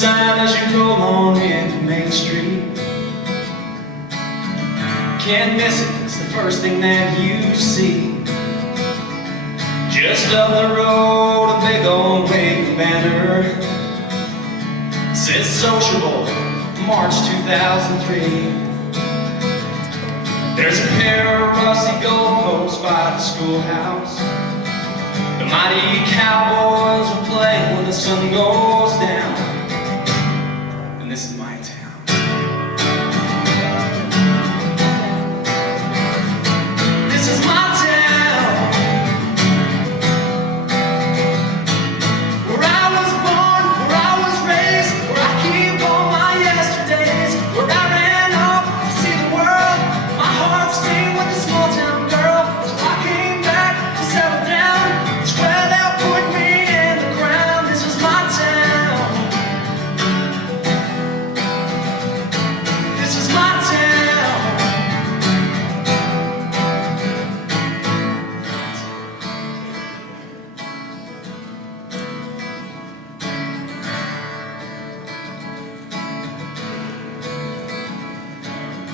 sign as you go on into Main Street. Can't miss it, it's the first thing that you see. Just up the road, a big old waving banner says Sociable, March 2003. There's a pair of rusty goalposts by the schoolhouse. The mighty Cowboys will play when the sun goes down. And this is my town. This is my town, where I was born, where I was raised, where I keep all my yesterdays, where I ran off to see the world. My heart stayed with the small town girl, so I came back to settle down. It's where they'll put me in the ground. This is my town. This is my town.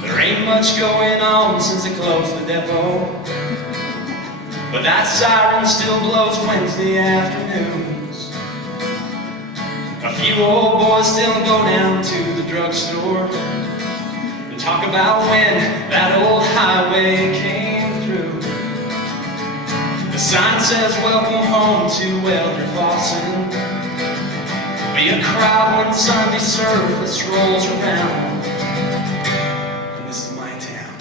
There ain't much going on since they closed the depot, but that siren still blows Wednesday afternoons. A few old boys still go down to the drugstore and talk about when that old highway came through. The sign says welcome home to Elder Fawson. Be a crowd when Sunday service rolls around. And this is my town.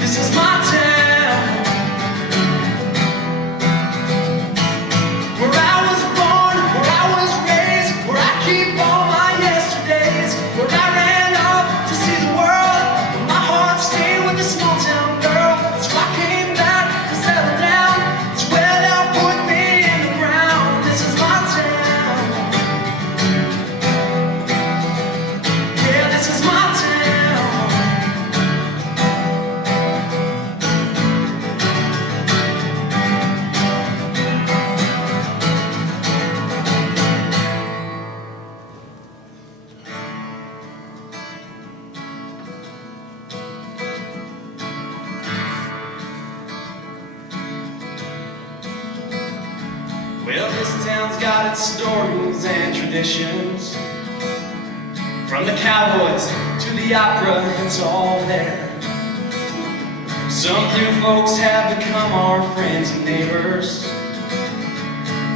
This is my town, where I was born, where I was raised, where I keep all my yesterdays, where I ran off to see the world. My heart stayed with the small town girl, so I came back to settle down. It's where they'll put me in the ground. This is my town. Yeah, this is my town. Well, this town's got its stories and traditions. From the cowboys to the opera, it's all there. Some new folks have become our friends and neighbors,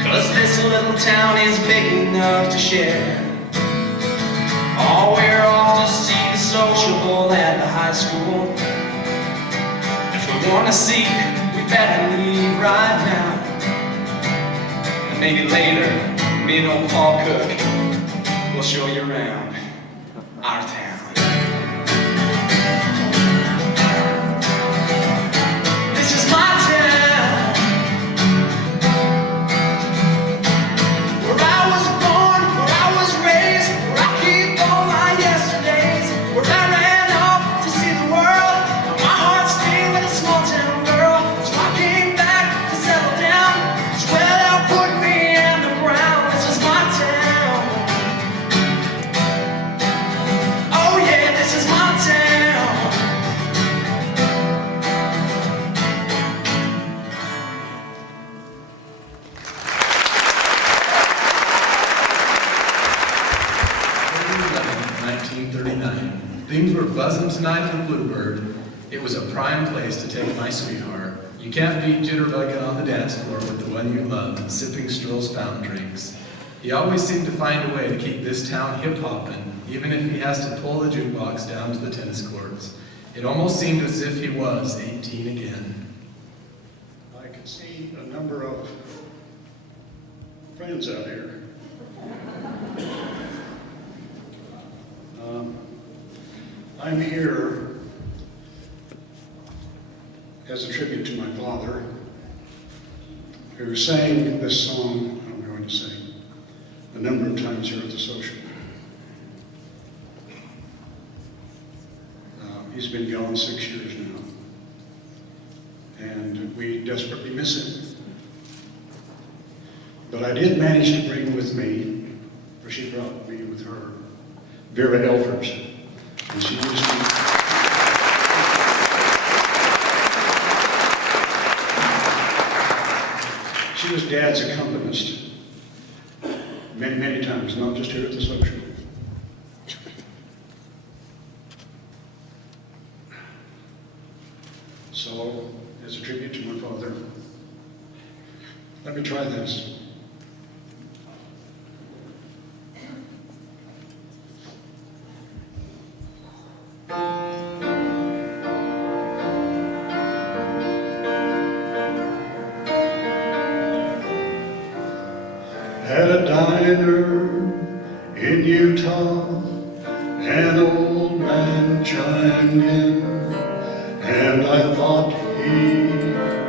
'cause this little town is big enough to share. Oh, we're off to see the Sociable at the high school. If we want a seat, we better leave right now. And maybe later, me and old Paul Cook will show you around our town. This is my town, where I was born, where I was raised, where I keep all my yesterdays, where I ran off to see the world. My heart stayed with a small town girl, so I came back to settle down. It's where they'll put me in the ground. This is my town. Oh yeah, this is my town. April 1939. Things were buzzing tonight in Bluebird. It was a prime place to take my sweetheart. You can't beat jitterbugging on the dance floor with the one you love and sipping Stroll's fountain drinks. He always seemed to find a way to keep this town hip-hopping, even if he has to pull the jukebox down to the tennis courts. It almost seemed as if he was 18 again. I can see a number of friends out here. I'm here as a tribute to my father, who sang this song I'm going to sing a number of times here at the Sociable. He's been gone 6 years now, and we desperately miss him. But I did manage to bring with me, or she brought me with her, Vera Elfers. And she used to, she was Dad's accompanist many, many times, not just here at the social. So, as a tribute to my father, let me try this. At a diner in Utah, an old man chimed in, and I thought he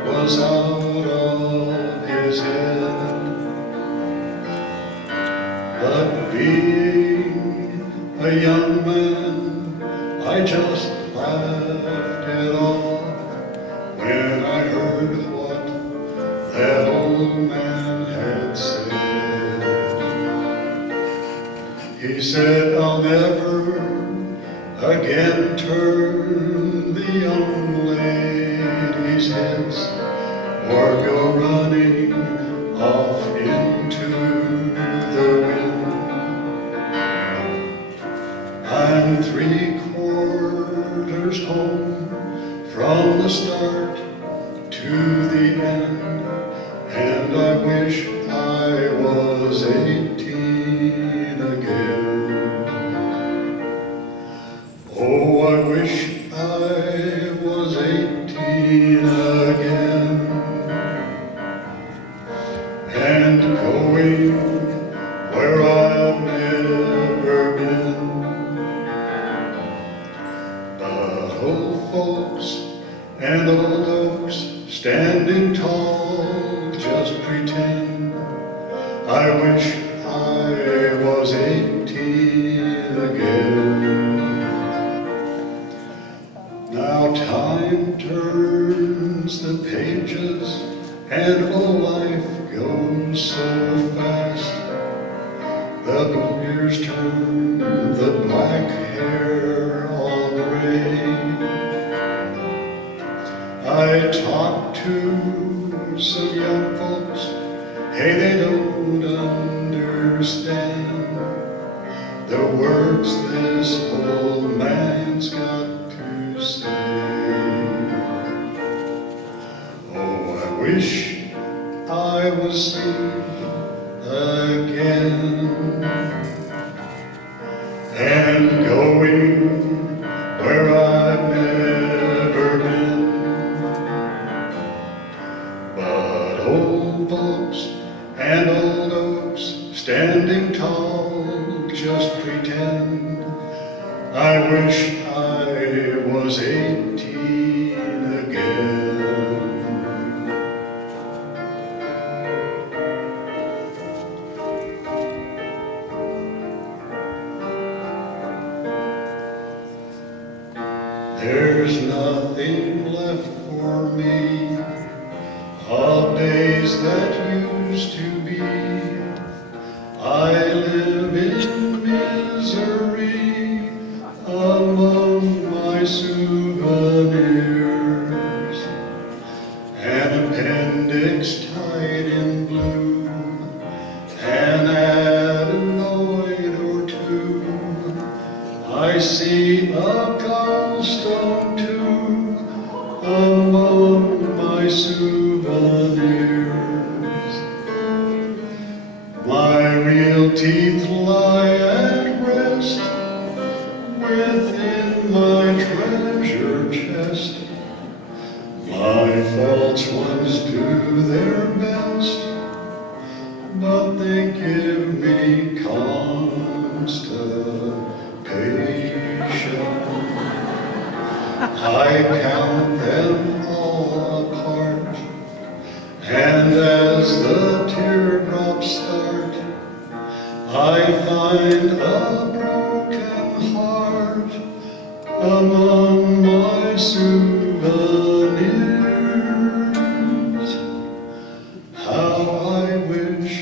was out of his head. But being a young man, I just laughed it off when I heard what that old man had said. He said, I'll never again turn the young ladies' heads or go running off into the wind. I'm 3/4 home from the start to the end, and I wish I was 18 again. Oh, I wish I was 18 again, and going where I've never been. But old folks and old oaks standing tall just pretend. I wish I was 18 again. Now time turns the pages and all life goes so fast. The blue years turn the black hair all gray. I talk to some young folks, hey, they don't understand the words this old man's got to say. Oh, I wish I was seen again and going where I've never been. But old folks and old oaks standing tall just pretend. I wish I was 18 again. There's nothing left for me of days that used to be. I live in misery among my souvenirs. An appendix tied in blue, an adenoid or two. I see a gallstone too among my souvenirs. My real teeth lie at rest within my treasure chest. My false ones do their best, but they give me constipation. I count them all apart, and as the teardrops start, I find a broken heart among my souvenirs. How I wish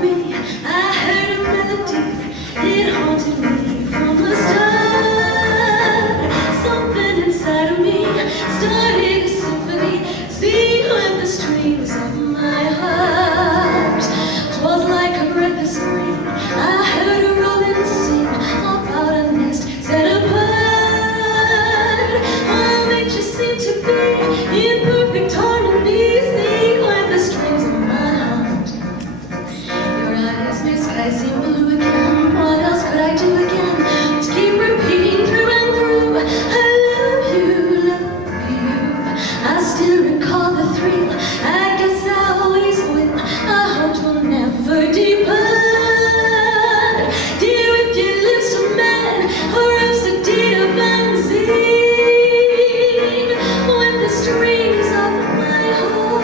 me. I heard a melody, it haunted me from the start. Something inside of me started a symphony, sing with the strings of my heart. 'Twas like a breath of spring, I heard a robin sing about a nest set apart. Oh, nature seemed to be in perfect harmony, sing with the strings of my heart. Your eyes, my sky seem blue again. What else could I do again? To keep repeating through and through, I love you, love you. I still recall the thrill, I guess I always will. Our hearts will never depart. Dear, with your lips to man, or else a deed of unseen, with the strings of my heart.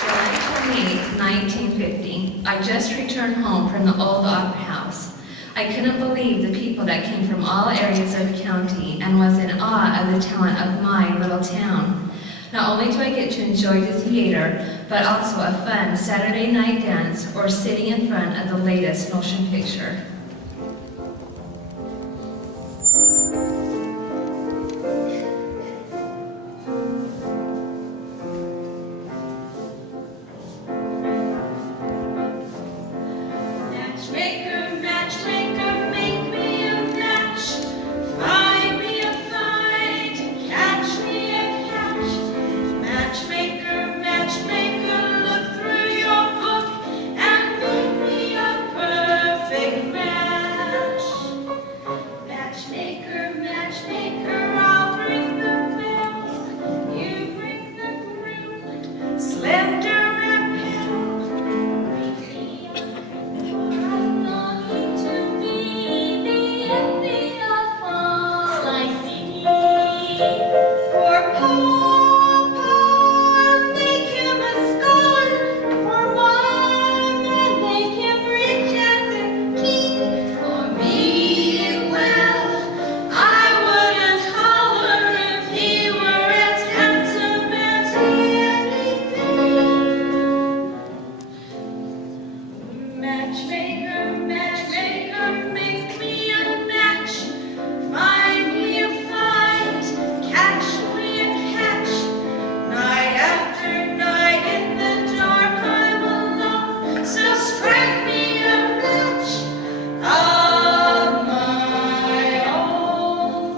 July 28, 1950, I just returned home from the old opera house. I couldn't believe the people that came from all areas of the county and was in awe of the talent of my little town. Not only do I get to enjoy the theater, but also a fun Saturday night dance or sitting in front of the latest motion picture. Matchmaker, matchmaker, make me a match. Find me a find, catch me a catch. Matchmaker, matchmaker, look through your book and make me a perfect match. Matchmaker, matchmaker, I'll bring the mail, you bring the groom, slender and pale. I'm longing to be the India fall I see. For Papa, make him a scholar. For Wyman, make him rich as a king. For me, well, I wouldn't holler if he were as handsome as anything. Matchmaker, matchmaker, make me a match. Find me a find, catch me a catch. Night after night in the dark I'm alone, so strike me a match of my own.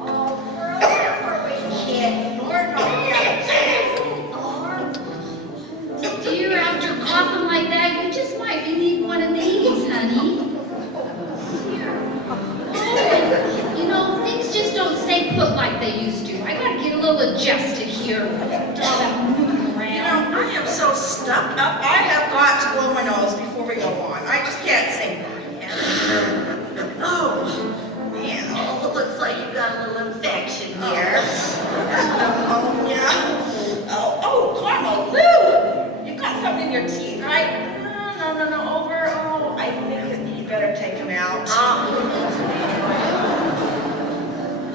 Oh, brother, kid, Lord, Dear, after coughing like that, you just might need one of these, honey. Oh, you know, things just don't stay put like they used to. I gotta get a little adjusted here. All that moving You around. know, I am so stuck up, I have got to blow my nose before we go on. I just can't say more yet. Oh, man, oh, it looks like you've got a little infection here. Pneumonia. Oh, Carmel, Lou, you've got something in your teeth, right? No, over. Oh, I think that you better take them out.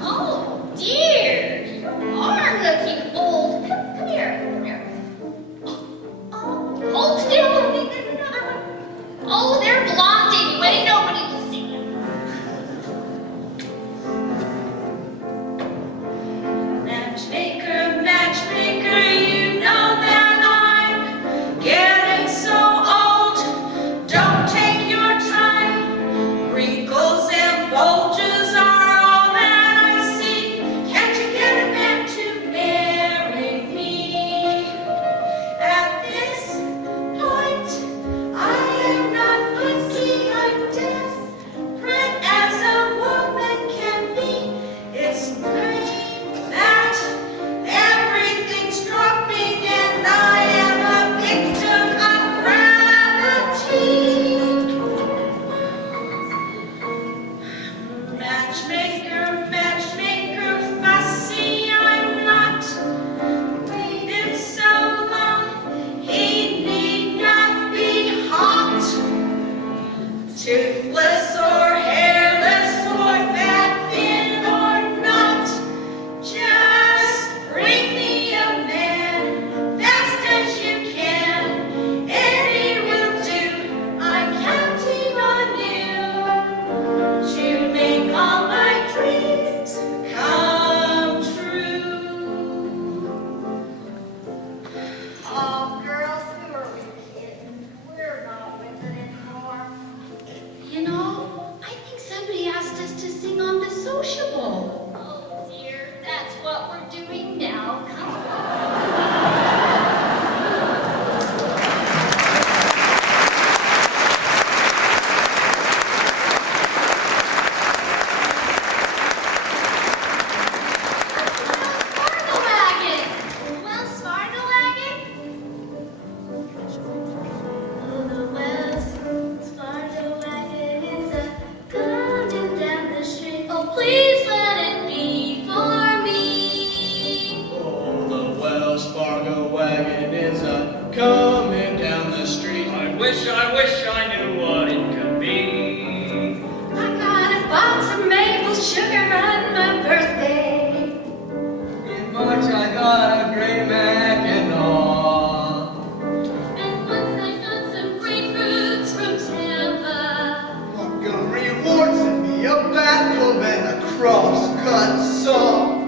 Oh, dear, you are looking old. Come here. is coming down the street. I wish I knew what it could be. I got a box of maple sugar on my birthday. In March I got a great Mac and all. And once I got some grapefruits from Tampa. Montgomery Ward sent me a bat club and a cross-cut saw.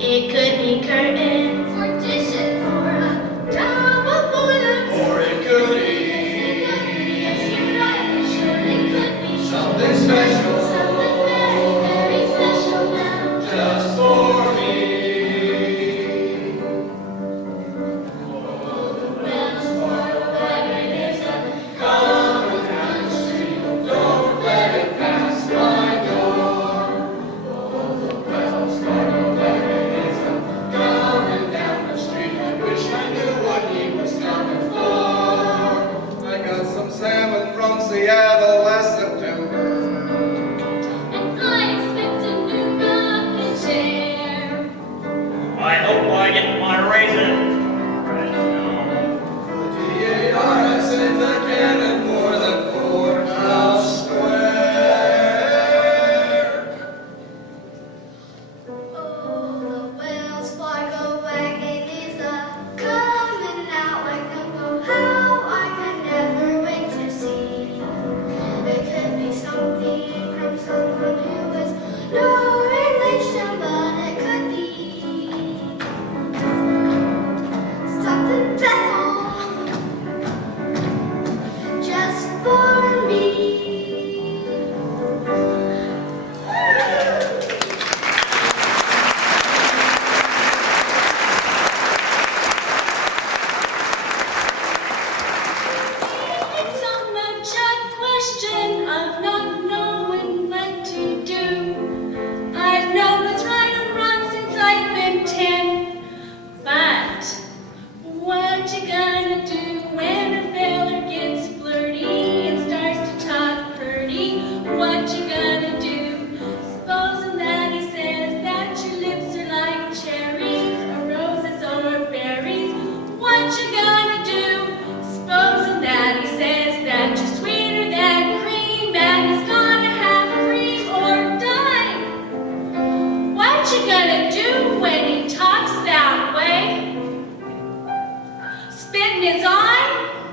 It could be curtains or dishes or a double boiler. Or it could Yes, you're right. It could be something special. something very, very special now. Just for me. Well, spoiled wagon is a Coming down the street, don't let it pass my door. Oh, the Wells Fargo wagon is coming down the street. I wish I knew what he was coming for. I got some salmon from Seattle last September. and I expect a new rocking chair. I hope I get my raisin. The DAR sends a cannon for the courthouse square. Oh, the Wells Fargo wagon is a coming out like a how I can never wait to see. It could be something from someone who is no relation, but it could be something special just for me. It's so much a question of not knowing what to do. I've known what's right and wrong since I've been 10. But what you gonna do when a feller gets flirty and starts to talk pretty? What you gonna do? Supposing that he says that your lips are like cherries or roses or berries. What you gonna do? Supposing that he says that you're sweeter than cream and he's gonna have cream or die. What you gonna do when he talks that way? Spit in his eye?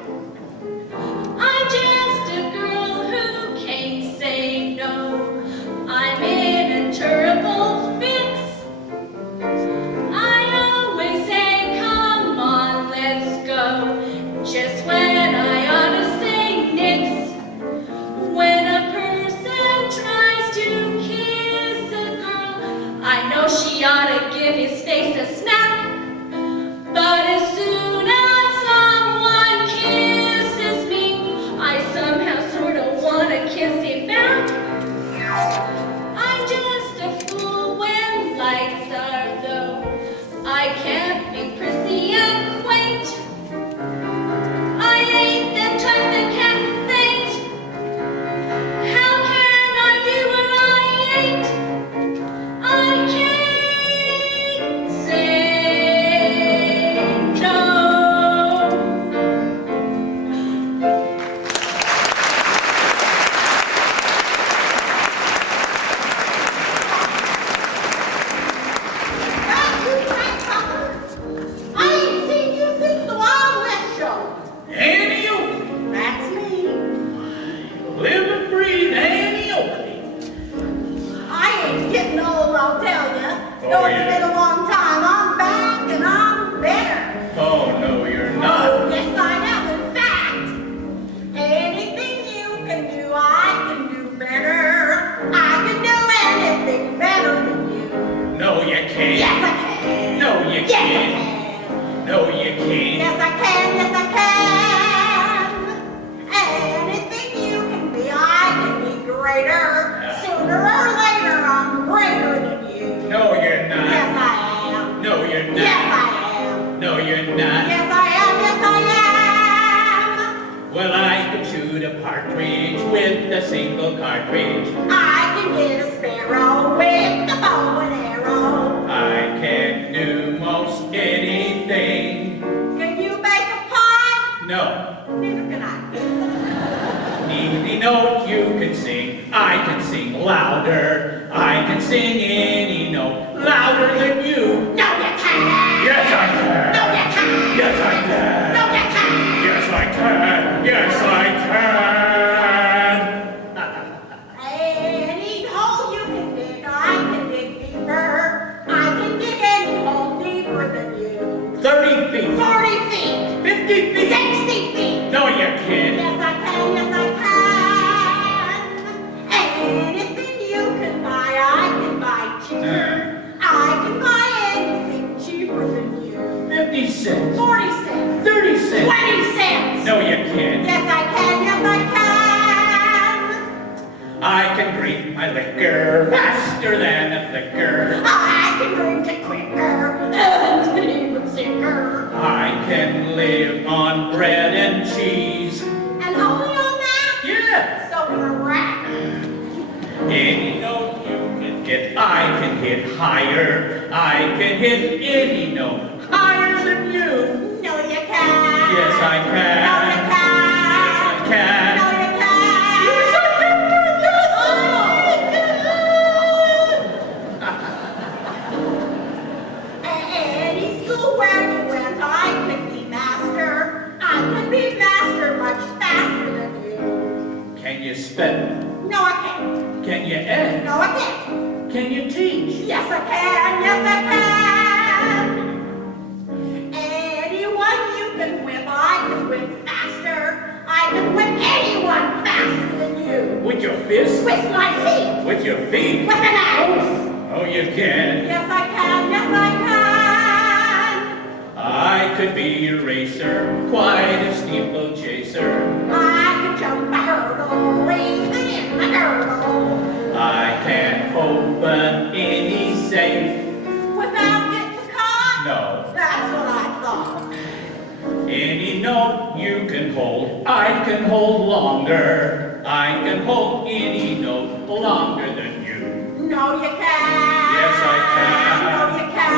I'm just a girl who can't say no. I'm in a terrible fix. I always say, come on, let's go. Just when I ought to say nix. When a person tries to kiss a girl, I know she ought to give his face a smack. But as soon as someone kisses me, I somehow sort of want to kiss him back. I'm just a fool when lights are low. I can't be prissy and quaint. I ain't the type that can faint. How can I be when I ain't? I can't say no. I ain't seen you since the Wild West show. Annie Oakley. That's me. Live and breathe Annie Oakley. I ain't getting old, I'll tell ya. Oh, Though yeah. it's been a long time, I'm back and I'm better. Oh, no, you're Oh, not. yes, I am. In fact, anything you can do, I can do better. I can do anything better than you. No, you can't. Yes, I can. No, you Yes, I can't. can. No, you can't. Yes, I can. Yes, I can. Anything you can be, I can be greater. Sooner or later, I'm greater than you. No, you're not. Yes, I am. No, you're not. Yes, I am. No, you're not. Yes, I am. Yes, I am. Well, I could shoot a partridge with a single cartridge. I can hit a sparrow with the bow and arrow. I can do most anything. Can you bake a pie? No, Neither can I. any note you can sing. I can sing louder. I can sing any note louder than you. No, you can't. Yes, I can. No, you can't. Yes, I can. No, you can't. Yes, I can. Yes, I can. Any hole you can dig, I can dig deeper. I can dig any hole deeper than you. 30 feet. 40 feet. 50 feet. 60 feet. No, you can't. Yes, I can. Yes, I can. Anything you can buy, I can buy cheaper. I can buy anything cheaper than you. 50 cents. 40 cents. 30 cents. 20 cents. No, you can't. Yes, I can. Yes, I can. I can drink my liquor faster than a flicker. I can drink it quicker and even sicker. I can live on bread and cheese. And only on that? Yeah. So you're a rat. Any note you can hit, I can hit higher. I can hit any note higher than you. No, you can't. Yes, I can. No, you can't. Yes, I can. No, you can't. Any school where you went, I could be master. I could be master much faster than you. Can you spell? No, I can't. Can you add? No, I can't. Can you teach? Yes, I can. Yes, I can. Anyone you can whip, I can whip faster. I can whip anyone faster than you. With your fist? With my feet. With your feet? With an axe. Oh, you can. Yes, I can. Yes, I can. I could be a racer, quite a steeplechaser. I can jump a hurdle, even in the girdle. I can open any safe. Without getting caught? No. That's what I thought. Any note you can hold, I can hold longer. I can hold any note longer than you. No, you can't. Yes, I can. No, you can't.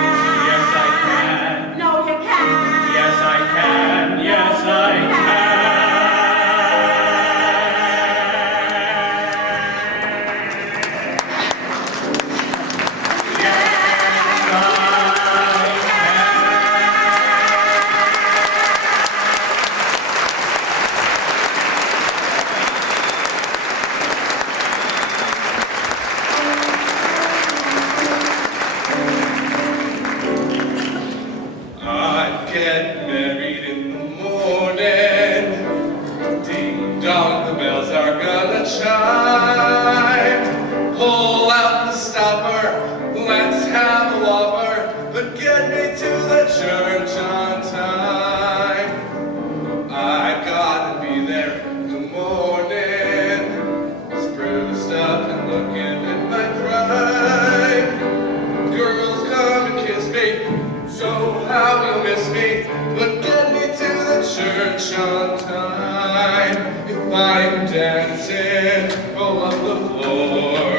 Yes, I can. No, you can't. Yes, I can. Yes, I can. I'd get married in the morning. Ding dong, the bells are gonna chime. Pull out the stopper, let's have a whopper, but get me to the church on time. I gotta be there in the morning, spruced up and looking at my prime. Girls come and kiss me, so how you'll miss me, but get me to the church on time. If I'm dancing, roll up the floor.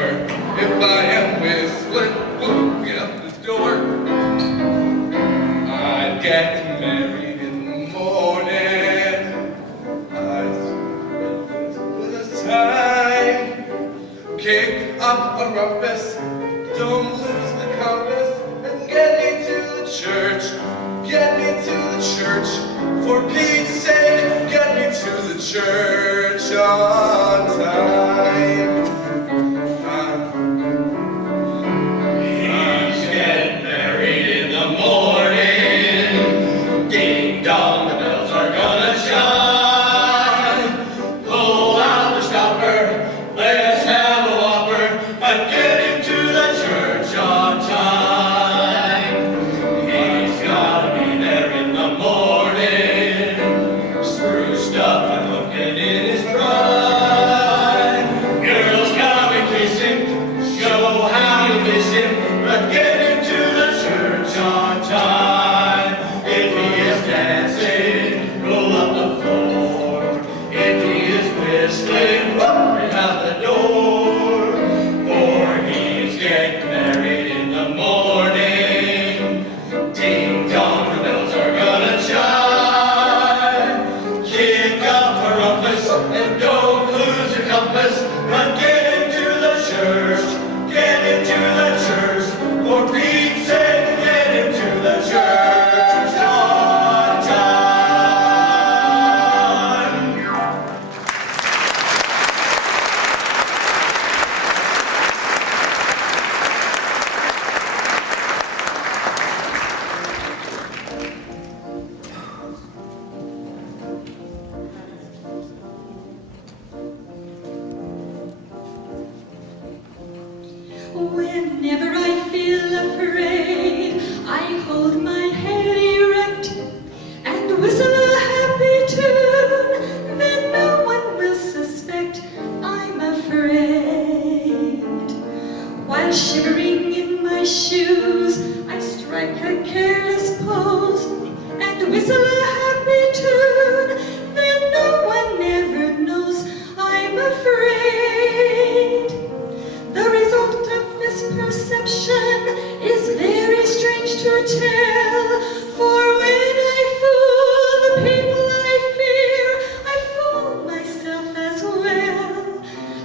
If I am whistling, boom, out the door. I'd get married in the morning. I'd with a time. Kick up a rumpus, don't lose the compass, and get me to the church. Get me to the church, for Pete's sake, get me to the church on time. He's getting married in the morning. Ding dong, the bells are gonna chime. Pull out the stopper, let's have a whopper, and get him to the church on time. He's gotta be there in the morning, spruced up and looking in his prime. shivering in my shoes, I strike a careless pose and whistle a happy tune. Then no one ever knows I'm afraid. The result of this perception is very strange to tell, for when I fool the people I fear, I fool myself as well.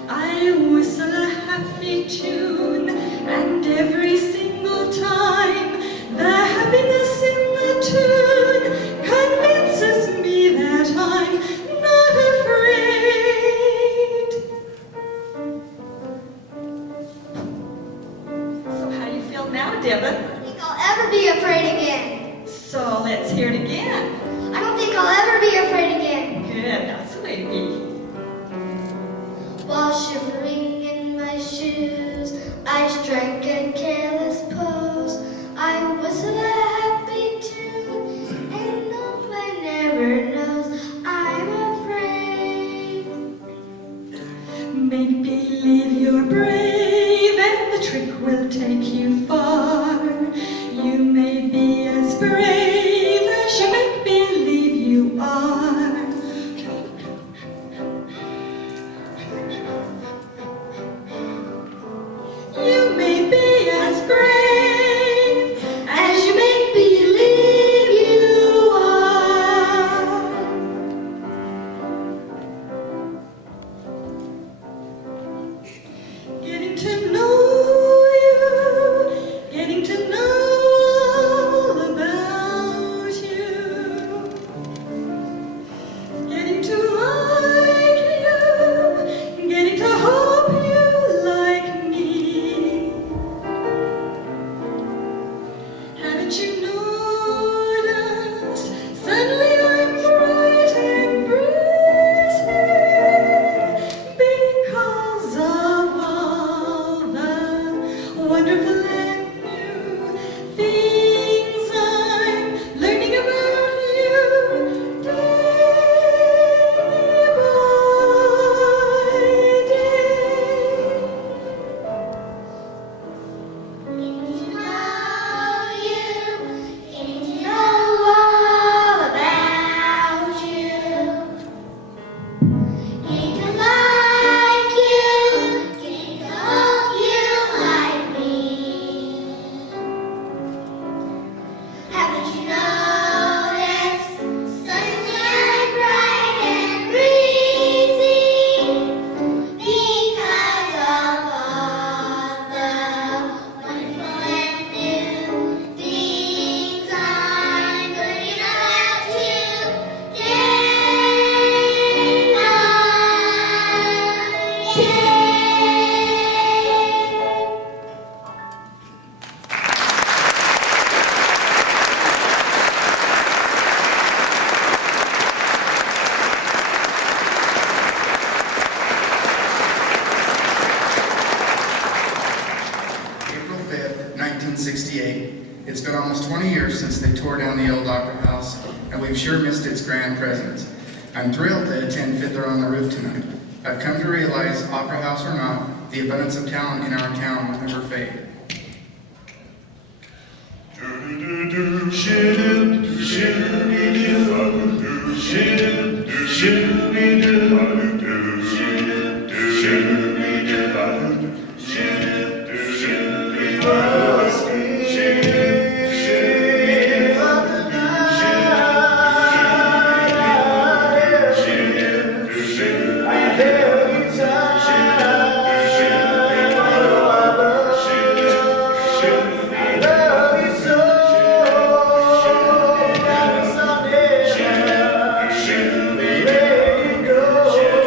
I whistle a happy tune, and every single time the happiness in the tune convinces me that I'm not afraid. So how do you feel now, Devin? I don't think I'll ever be afraid again. So let's hear it again. I don't think I'll ever be afraid again. Good, that's the way to be. While shivering in my shoes, I strike a careless pose. I whistle a happy tune, and no one ever knows I'm afraid. Make believe you're brave, and the trick will take you far. You may be as brave as you make believe you are. You may be as brave as you make believe you are. Getting to know you, getting to know all about you, getting to like you, getting to hope you like me. Haven't you noticed? Suddenly I'm bright and breezy because of all the wonderful and new things I'm learning about you day by day. Getting to know you, getting to know all about you, getting to like you, getting to hope you like me. Haven't you noticed? Suddenly I'm bright and breezy because of all the wonderful and new things I'm learning about you day by day. April 5th, 1968. It's been almost 20 years since they tore down the old Opera House, and we've sure missed its grand presence. I'm thrilled to attend Fiddler on the Roof tonight. I've come to realize, Opera House or not, the abundance of talent in our town will never fade. Go.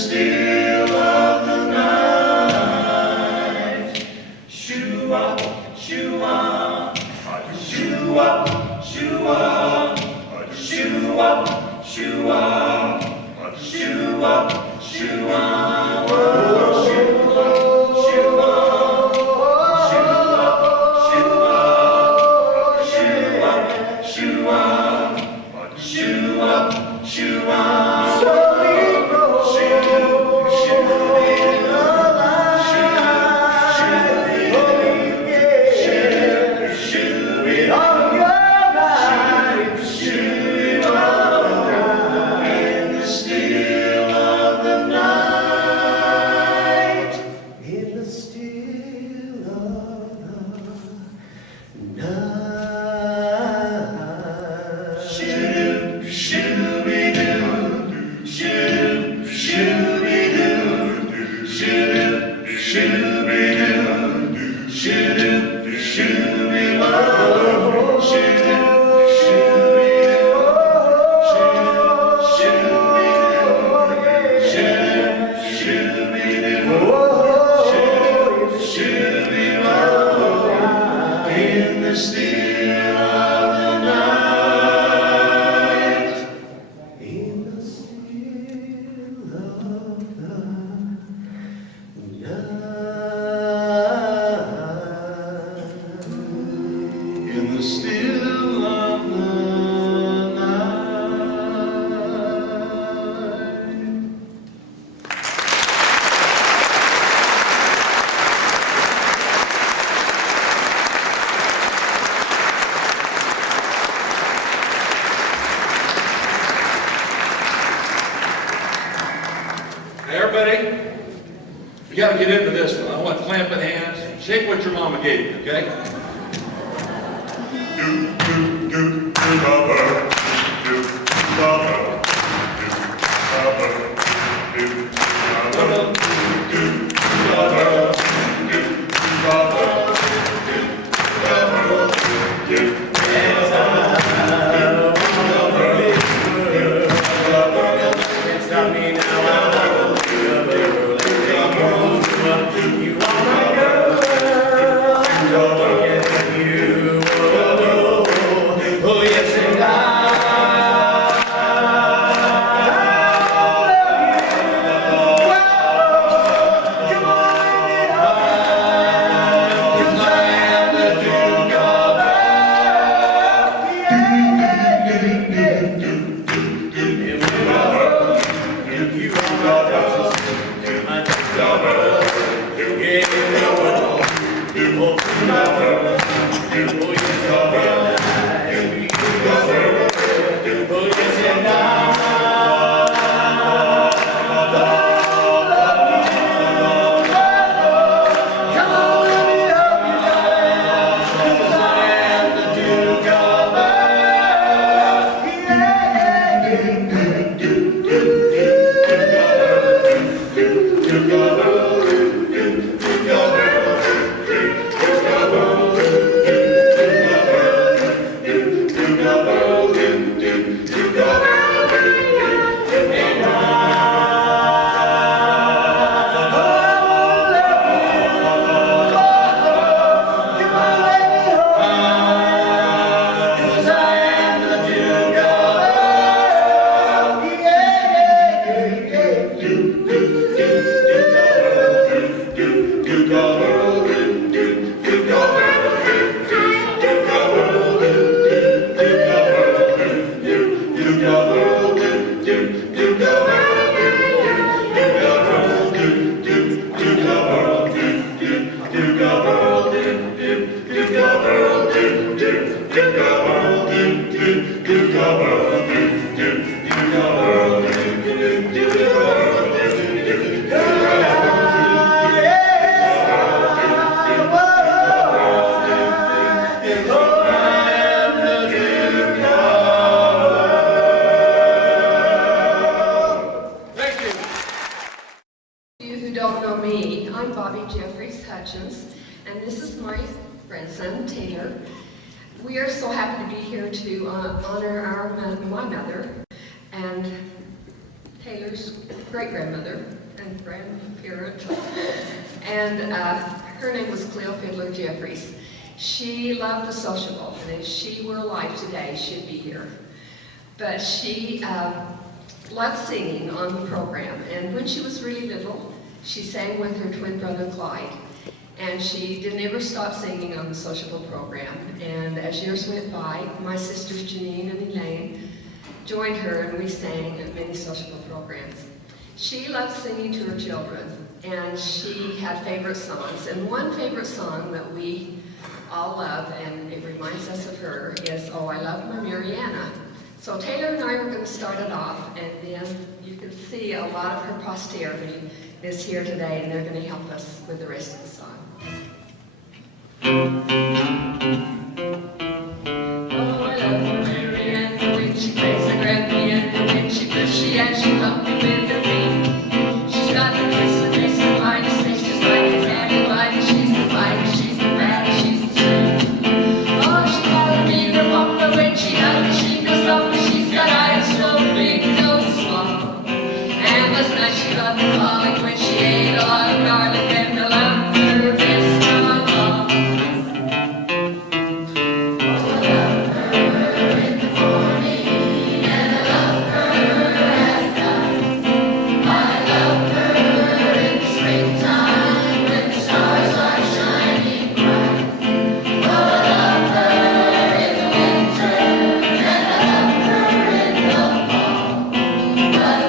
still of the night. Shoo-wop, shoo-wop, shoo-wop, shoo-wop, shoo-wop, shoo-wop, shoo-wop, shoo-wop, Everybody, you got to get into this one. I want clamping hands. Shake what your mama gave you, okay? And this is my grandson, Taylor. We are so happy to be here to honor my mother. And Taylor's great-grandmother and grandparent. And her name was Cleo Fiddler Jeffries. She loved the sociable, and if she were alive today, she'd be here. But she loved singing on the program, and when she was really little, she sang with her twin brother Clyde. And she didn't ever stop singing on the sociable program. And as years went by, my sisters Janine and Elaine joined her, and we sang at many sociable programs. She loved singing to her children, and she had favorite songs. And one favorite song that we all love, and it reminds us of her, is "Oh, I Love My Mariana." So Taylor and I are going to start it off, and then you can see a lot of her posterity is here today, and they're going to help us with the rest of the song. Oh, I love my Mariana when she plays the grand piano, when she pushy and she pumpy with her feet. She's got the kiss and face and finest face, just like a daddy wife. She's the finest, she's the baddest, she's the sweet. Oh, she calls me the papa when she hugs, she goes up, she's got eyes so big, so small. And last night she got the calling when she ate a lot of garlic and the laughter best of all.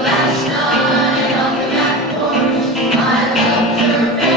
Last night on the back porch, I loved her.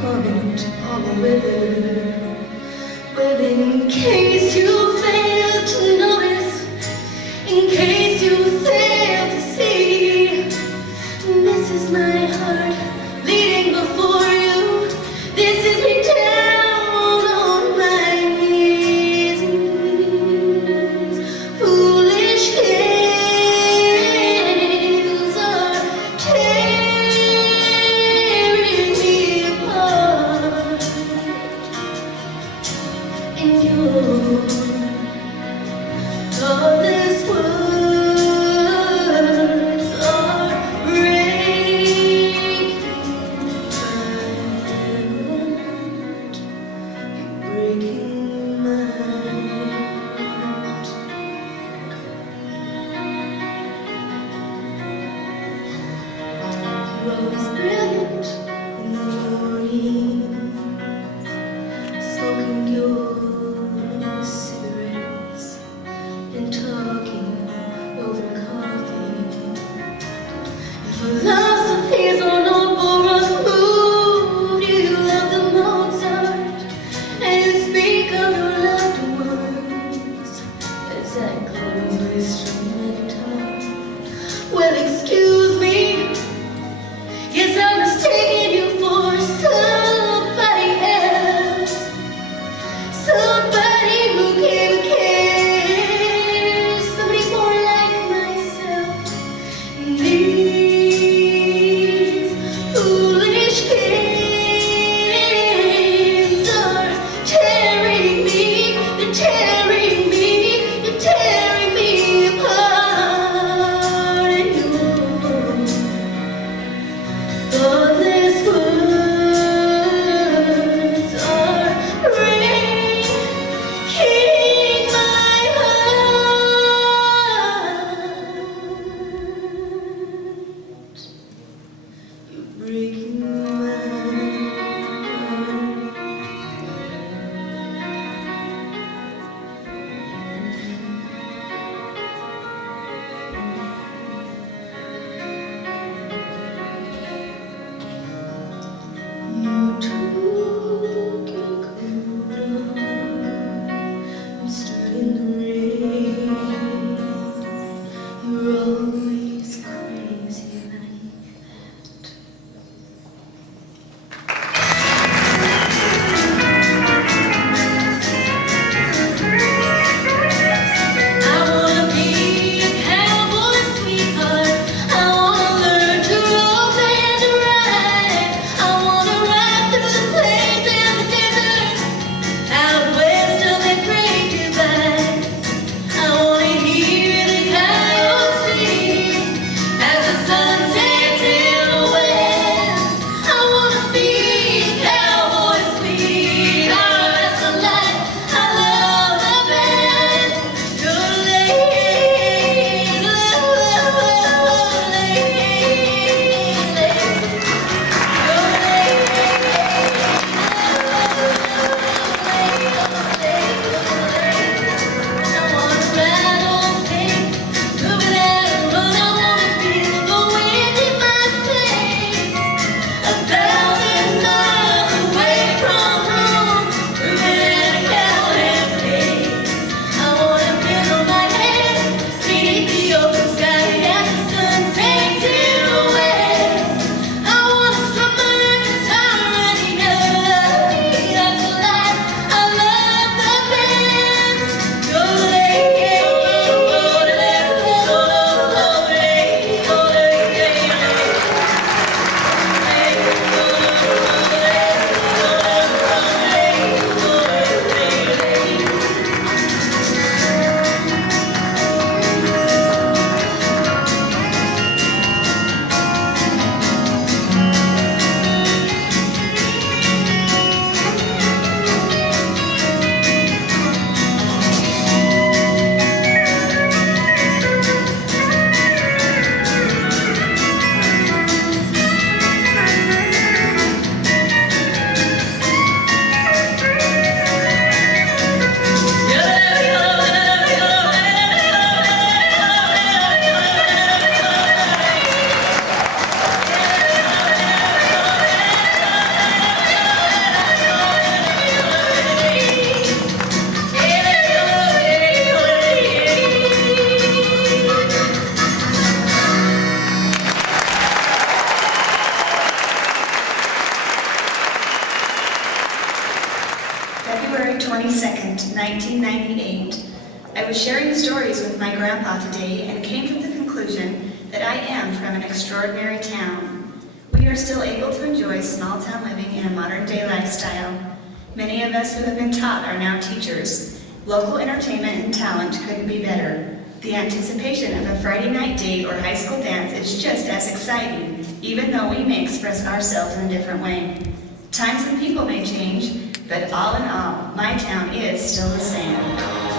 heart all withered. Well, in case you fail to notice, in case you fail to see, this is my heart bleeding before you. This is me down on my knees. Foolish tales are tearing me apart, and you're 22nd, 1998. I was sharing stories with my grandpa today and came to the conclusion that I am from an extraordinary town. We are still able to enjoy small town living in a modern day lifestyle. Many of us who have been taught are now teachers. Local entertainment and talent couldn't be better. The anticipation of a Friday night date or high school dance is just as exciting, even though we may express ourselves in a different way. Times and people may change, but all in all, my town is still the same.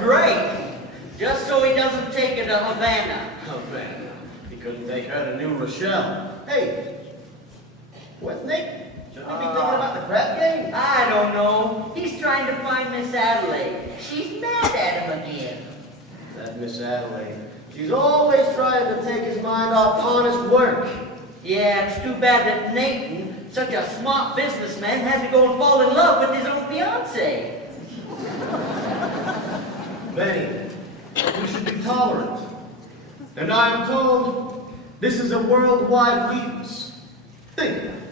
Great. Just so he doesn't take it to Havana. Havana. He couldn't take her to New Rochelle. Hey, what's Nick? Shouldn't he be thinking about the crap game? I don't know. He's trying to find Miss Adelaide. She's mad at him again. That Miss Adelaide. She's always trying to take his mind off honest work. Yeah, it's too bad that Nathan, such a smart businessman, had to go and fall in love with his own fiancée. Benny, we should be tolerant. And I am told this is a worldwide weakness. Think about it.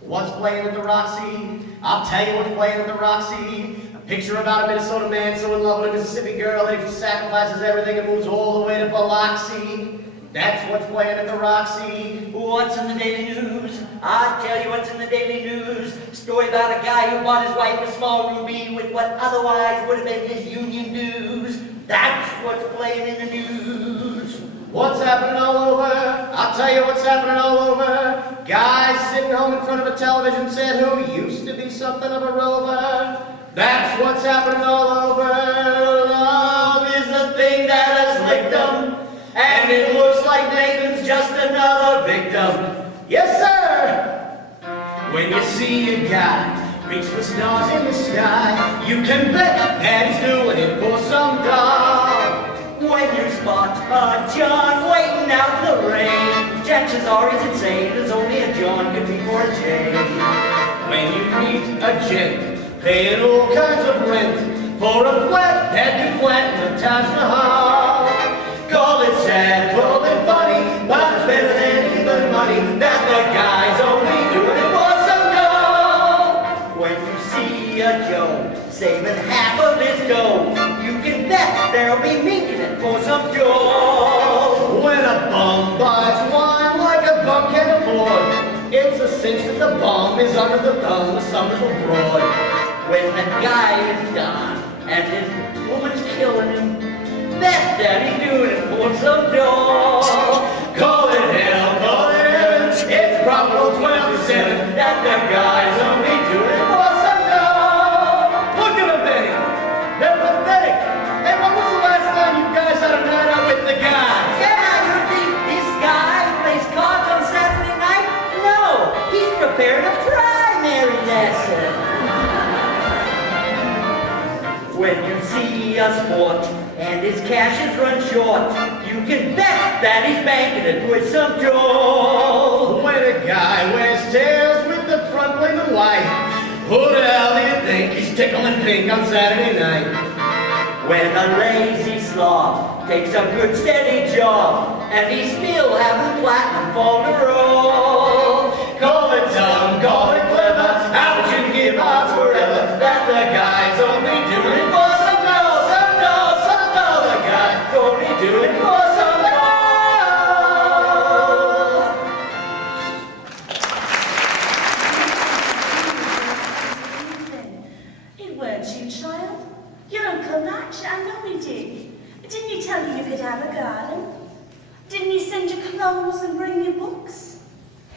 What's playing at the Roxy? I'll tell you what's playing at the Roxy. A picture about a Minnesota man so in love with a Mississippi girl that he sacrifices everything and moves all the way to Biloxi. That's what's playing at the Roxy. What's in the Daily News? I'll tell you what's in the Daily News. Story about a guy who bought his wife a small ruby with what otherwise would have been his union dues. That's what's playing in the news. What's happening all over? I'll tell you what's happening all over. Guys sitting home in front of a television set who used to be something of a rover. That's what's happening all over. Love is the thing that has licked them. And it looks like Nathan's just another victim. Yes, sir! When you see a guy reach for stars in the sky. You can bet that he's doing it for some doll. When you spot a John waiting out in the rain, chances are he's insane, as only a John could be for a Jane. When you meet a gent paying all kinds of rent for a flat that can flatten the Taj Mahal. Call it sad, call it funny, but it's better than even money that the guy's only doing it for some dough. When you see a Joe saving half of his dough, you can bet there'll be minking it for some Joe. When a bum buys wine like a bum can afford, it's a cinch that the bum is under the thumb of some little broad. When the guy is done and his woman's killing him, bet that he's doing it for some dough. Call it hell, call it heaven, it's probably 12 to 7 that the guy's only doing it for some dough. Look at them, Benny. They're pathetic. Hey, when was the last time you guys had a night out with the guys? Yeah, you think this guy plays cards on Saturday night? No, he's preparing a primary lesson. When you see a sport and his cash is run short, you can bet that he's banking it with some dough. When a guy wears tails with the front wing and white, who the hell do you think he's tickling pink on Saturday night? When a lazy slob takes a good steady job and he's still having platinum fall to roll. Call it dumb, call it clever, how would you give odds forever that the guy's only doing it for some dough, some dough, some dough, the guy's only doing it for some dough. It weren't you, child. Your Uncle Natch, I know he did. Didn't he tell you you could have a garden? Didn't he send you clothes and bring you books?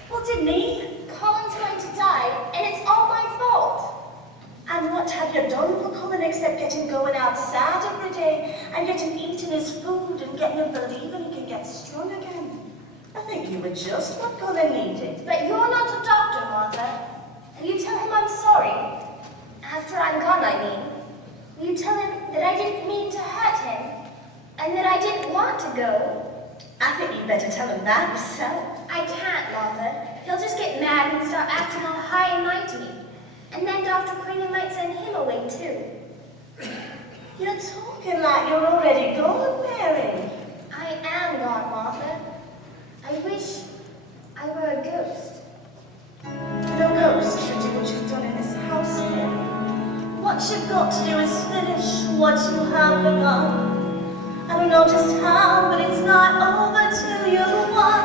Well, didn't he? Colin's going to die, and it's all my fault. And what have you done for Colin except get him going outside every day and get him eating his food and getting him believing he can get strong again? I think you were just what Colin needed. But you're not a doctor, Martha. Will you tell him I'm sorry? After I'm gone, I mean. Will you tell him that I didn't mean to hurt him? And that I didn't want to go? I think you'd better tell him that yourself. I can't, Martha. He'll just get mad and start acting all high and mighty. And then Dr. Queenie might send him away, too. You're talking like you're already gone, Mary. I am gone, Martha. I wish I were a ghost. No ghost should do what you've done in this house here. What you've got to do is finish what you have begun. I don't know just how, but it's not over till you've won.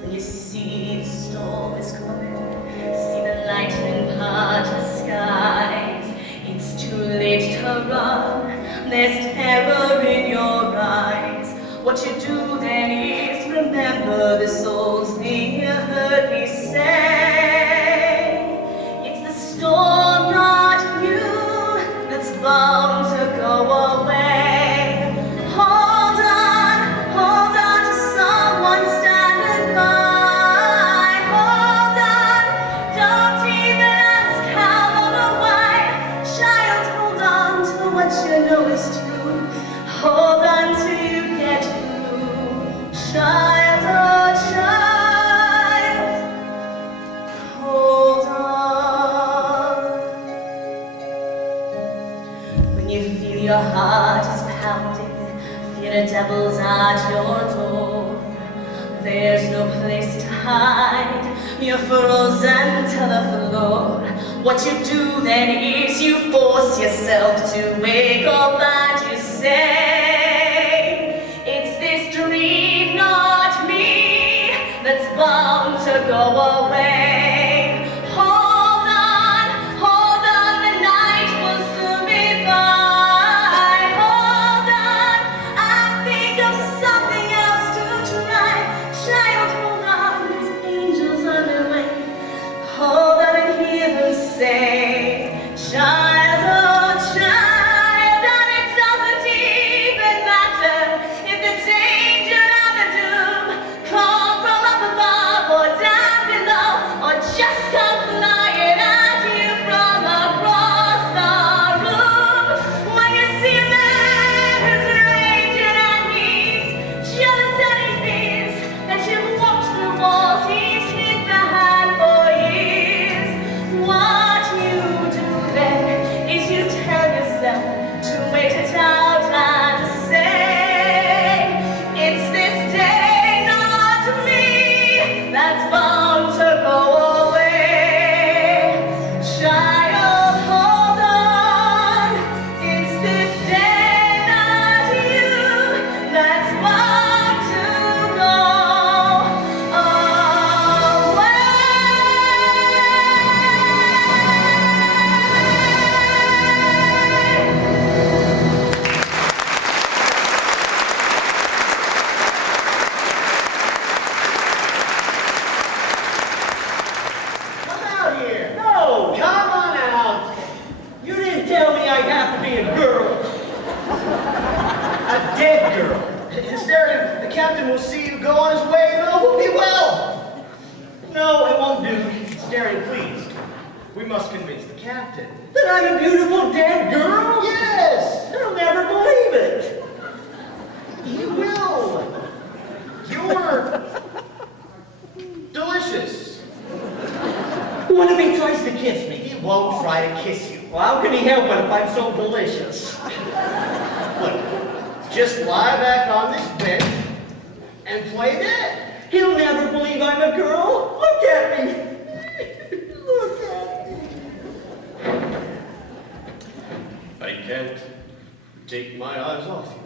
When you see the storm is coming, see the lightning part the skies, it's too late to run, there's terror in your eyes. What you do then is remember the souls you heard me say. It's the storm, not you, that's bound to go away. Hold on to someone standing by. Hold on, don't even ask how or why. Child, hold on to what you know is true. Hold on till you get through. Child, oh child, hold on. When you feel your heart is pounding, fear the devil's at your door. There's no place to hide, you're frozen to the floor. What you do then is you force yourself to wake up and you say, it's this dream, not me, that's bound to go away. Hold on, the night will soon be by. Hold on, I think of something else to try. Child, hold on, there's angels on their way. Hold on and hear them say, child, oh child. captain will see you go on his way, and all will be well. No, it won't do. Staring, please. We must convince the captain. That I'm a beautiful dead girl? Yes! They'll never believe it. You will. You're delicious. What if he tries to kiss me? He won't try to kiss you. Well, how can he help it if I'm so delicious? Look, just lie back on this bench and play dead. He'll never believe I'm a girl. Look at me. Look at me. I can't take my eyes off you.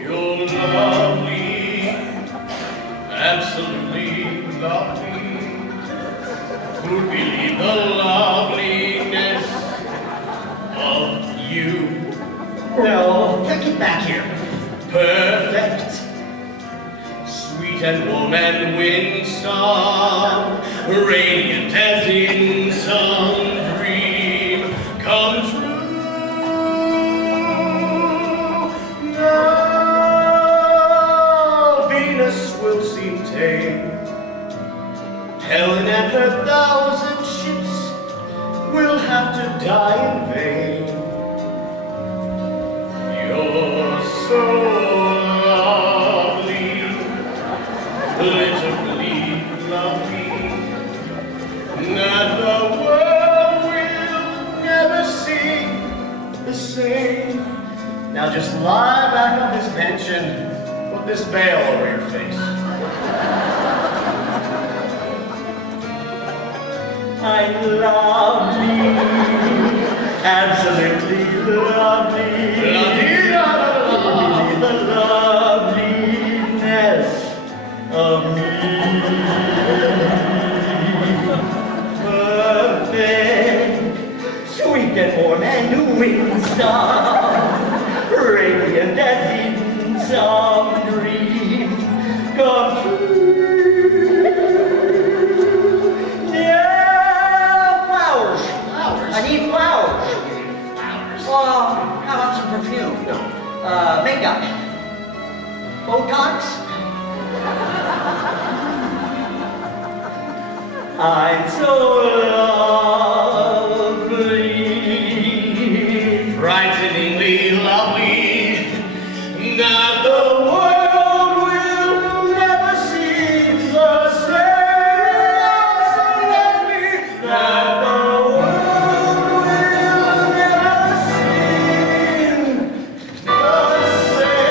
You're lovely, absolutely lovely. Who'd believe the loveliness of you? No, get back here. Perfect, sweet and warm and winsome, radiant as in some dream come true. Now Venus will seem tame, Helen and her 1,000 ships will have to die in vain. You're so lovely, literally lovely, that the world will never see the same. Now just lie back on this bench and put this veil over your face. I'm lovely, absolutely lovely. The loveliness of me. Perfect, sweet and warm and winsome, radiant as in some dream come true. Yeah, flowers. I need flowers. Well, how about some perfume? No. Makeup. Botox. I'm so lovely, Frighteningly lovely, that the world will never see the same. So lovely, that the world will never see the same.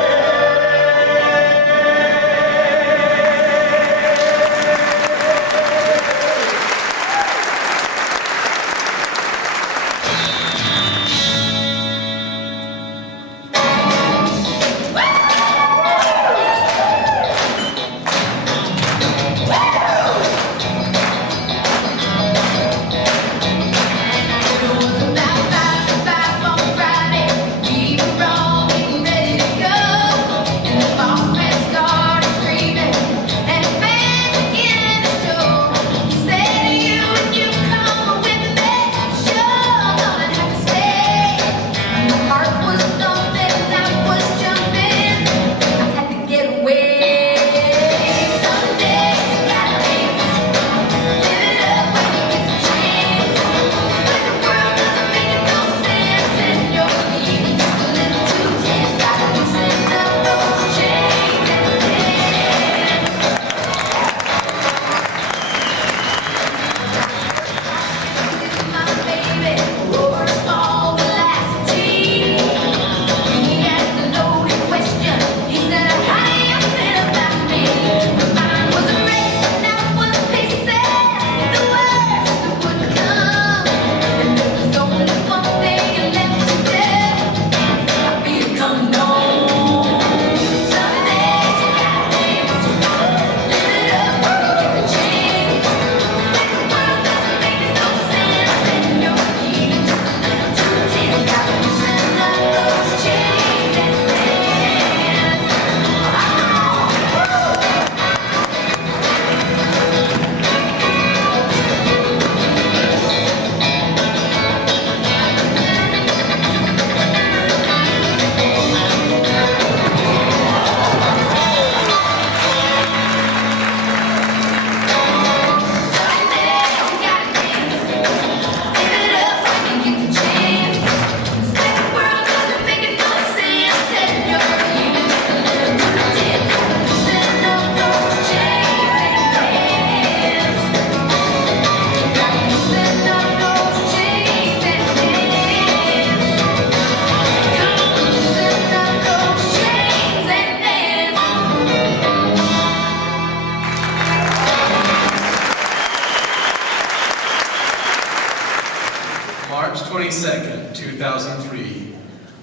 22nd, 2003.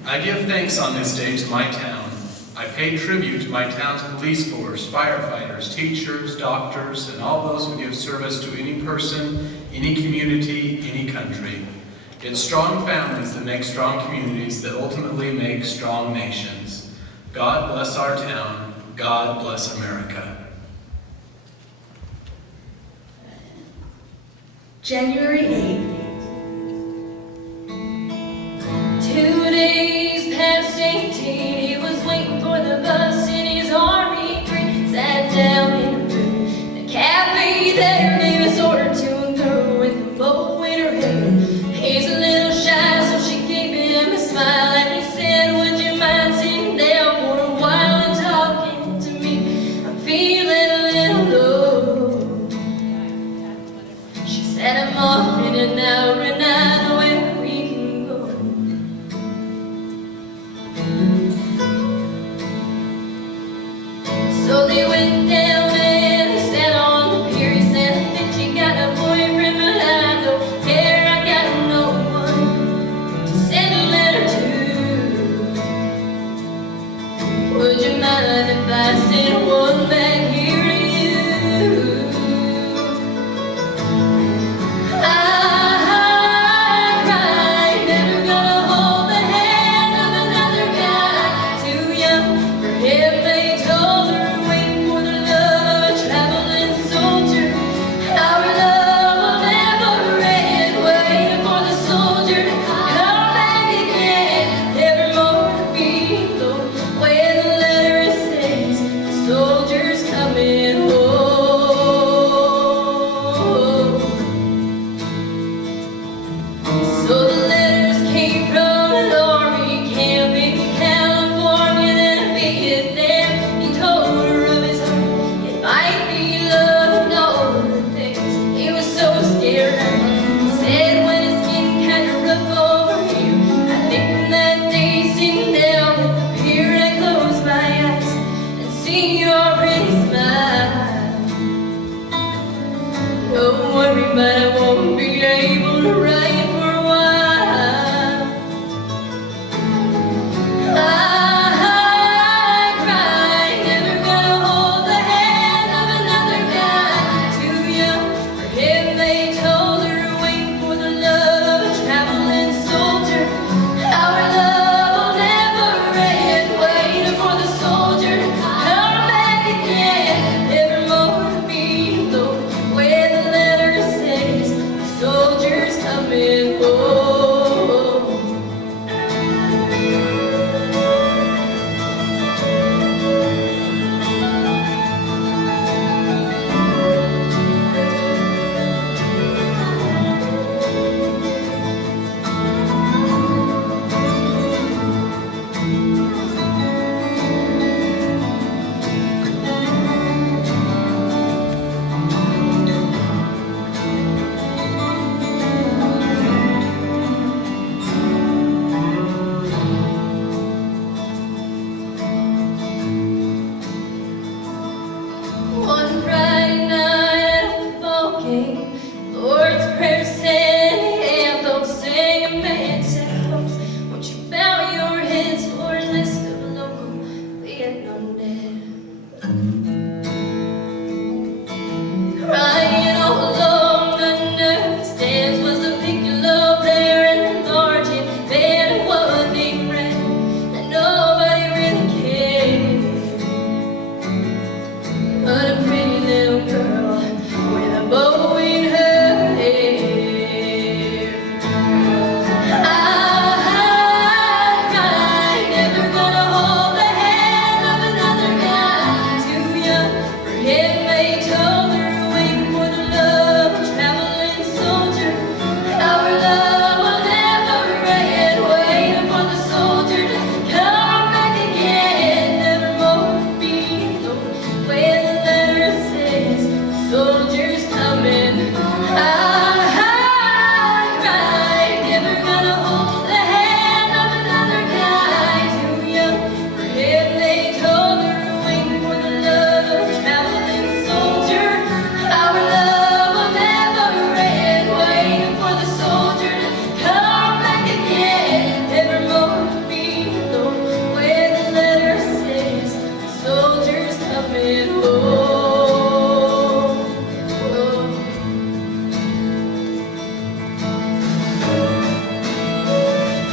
I give thanks on this day to my town. I pay tribute to my town's police force, firefighters, teachers, doctors, and all those who give service to any person, any community, any country. It's strong families that make strong communities that ultimately make strong nations. God bless our town. God bless America. January 8th. 2 days past 18, he was waiting for the bus in his RV3. Sat down in the cafe there, gave his order to a girl with a bow in her hair. He's a little shy, so she gave him a smile, and he said, would you mind sitting down for a while and talking to me? I'm feeling a little low. She said, I'm off in an hour and I know where we can go. So they went down and they sat on the pier. He said, I think you got a boyfriend, but I don't care. I got no one to send a letter to. Would you mind if I sent one back here to you? I cried, never gonna hold the hand of another guy too young for him. They told her, waiting for the love of a traveling soldier. Our love will never end, waiting for the soldier to come back again. Nevermore to be the way the letter says, the soldier's coming home. So the letters came from an army camp in California, then a Vietnam. He told her of his heart, it might be love and all of the things he was so scared of. He said, when it's getting kind of rough over here, I think that day sitting down at the pier, I close my eyes and see your pretty smile. Don't worry, but I won't be able to write for a while. I cried, never gonna hold the hand of another guy too young for him. They told her, waiting for the love of a traveling soldier. Our love will never end, waiting for the soldier to come back again. Nevermore to be the way the letter says, the soldier's coming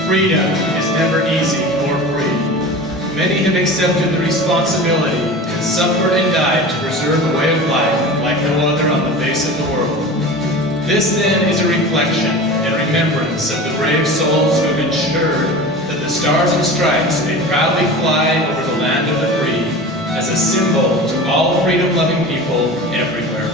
Freedom is never easy or free. Many have accepted the responsibility and suffered and died to preserve a way of life like no other on the face of the world. This then is a reflection and remembrance of the brave souls who have ensured that the stars and stripes may proudly fly over the land of the free as a symbol to all freedom-loving people everywhere.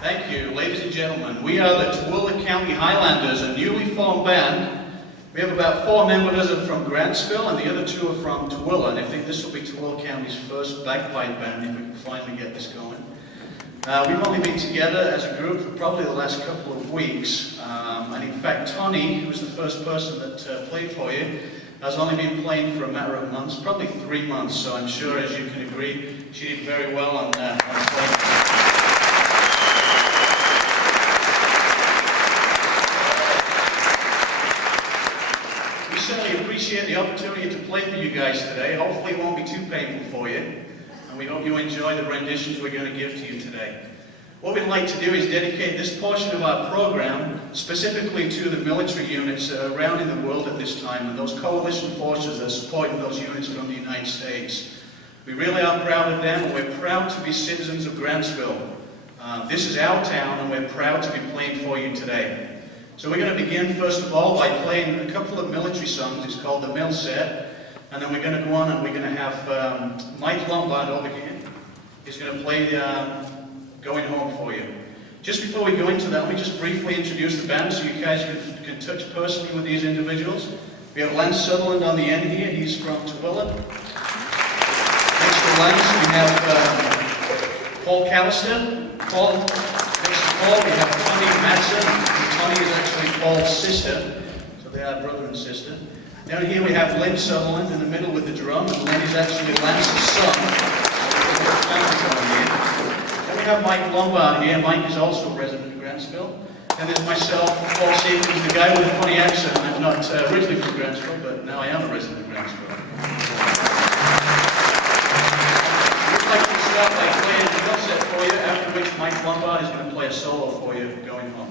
Thank you, ladies and gentlemen. We are the Tooele County Highlanders, a newly formed band. We have about 4 members are from Grantsville and the other 2 are from Tooele, and I think this will be Tooele County's first bagpipe band if we can finally get this going. We've only been together as a group for probably the last couple of weeks, and in fact Tony, who was the first person that played for you, has only been playing for a matter of months, probably 3 months, so I'm sure, as you can agree, she did very well on playing. We certainly appreciate the opportunity to play for you guys today. Hopefully it won't be too painful for you, and we hope you enjoy the renditions we're going to give to you today. What we'd like to do is dedicate this portion of our program specifically to the military units around in the world at this time and those coalition forces that are supporting those units from the United States. We really are proud of them, and we're proud to be citizens of Grantsville. This is our town, and we're proud to be playing for you today. So we're going to begin, first of all, by playing a couple of military songs. It's called the Mill Set. And then we're going to go on and we're going to have Mike Lombard over here. He's going to play Going Home for you. Just before we go into that, let me just briefly introduce the band so you guys can touch personally with these individuals. We have Lance Sutherland on the end here. He's from Tooele. Next to Lance, we have Paul Callister. Next to Paul, we have Tony Madsen. Tony is actually Paul's sister, so they are brother and sister. Down here we have Lynn Sutherland in the middle with the drum, and Lynn is actually Lance's son. Then we have Mike Lombard here. Mike is also a resident of Grantsville. And there's myself, Paul Seaton, who's the guy with the funny accent. I'm not originally from Grantsville, but now I am a resident of Grantsville. We'd like to start by playing the Mill Set for you, after which Mike Lombard is going to play a solo for you, Going Home.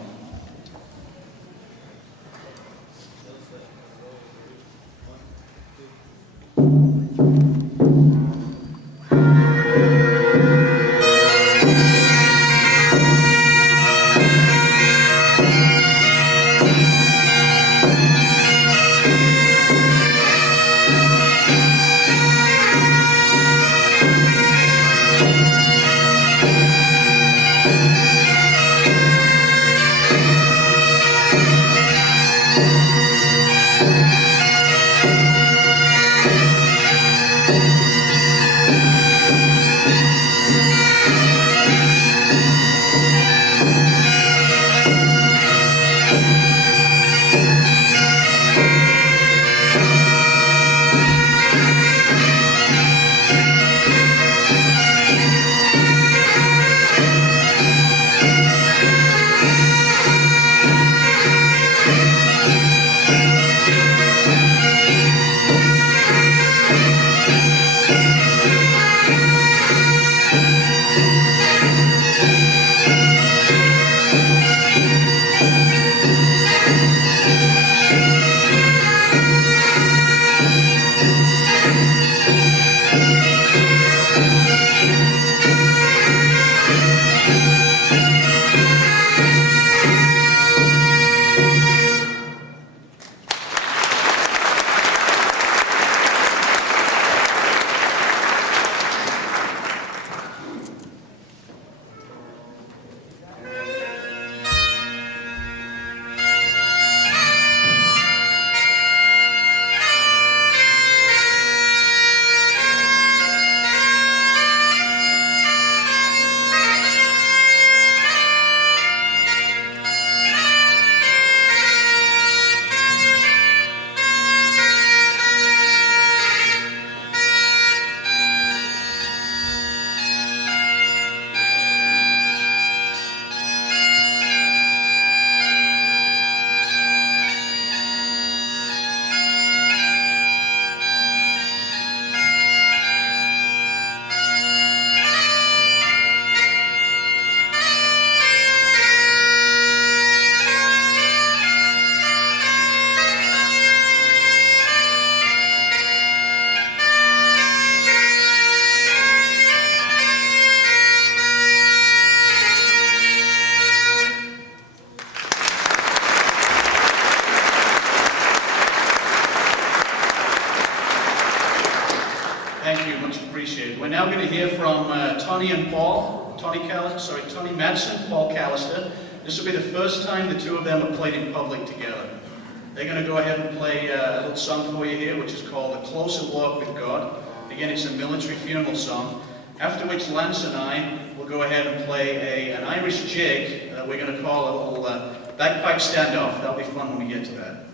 Thank you, much appreciated. We're now going to hear from Tony and Paul. Tony Madsen, Paul Callister. This will be the first time the two of them have played in public together. They're going to go ahead and play a little song for you here, which is called A Closer Walk with God. Again, it's a military funeral song. After which Lance and I will go ahead and play an Irish jig that we're going to call a little bagpipe standoff. That'll be fun when we get to that.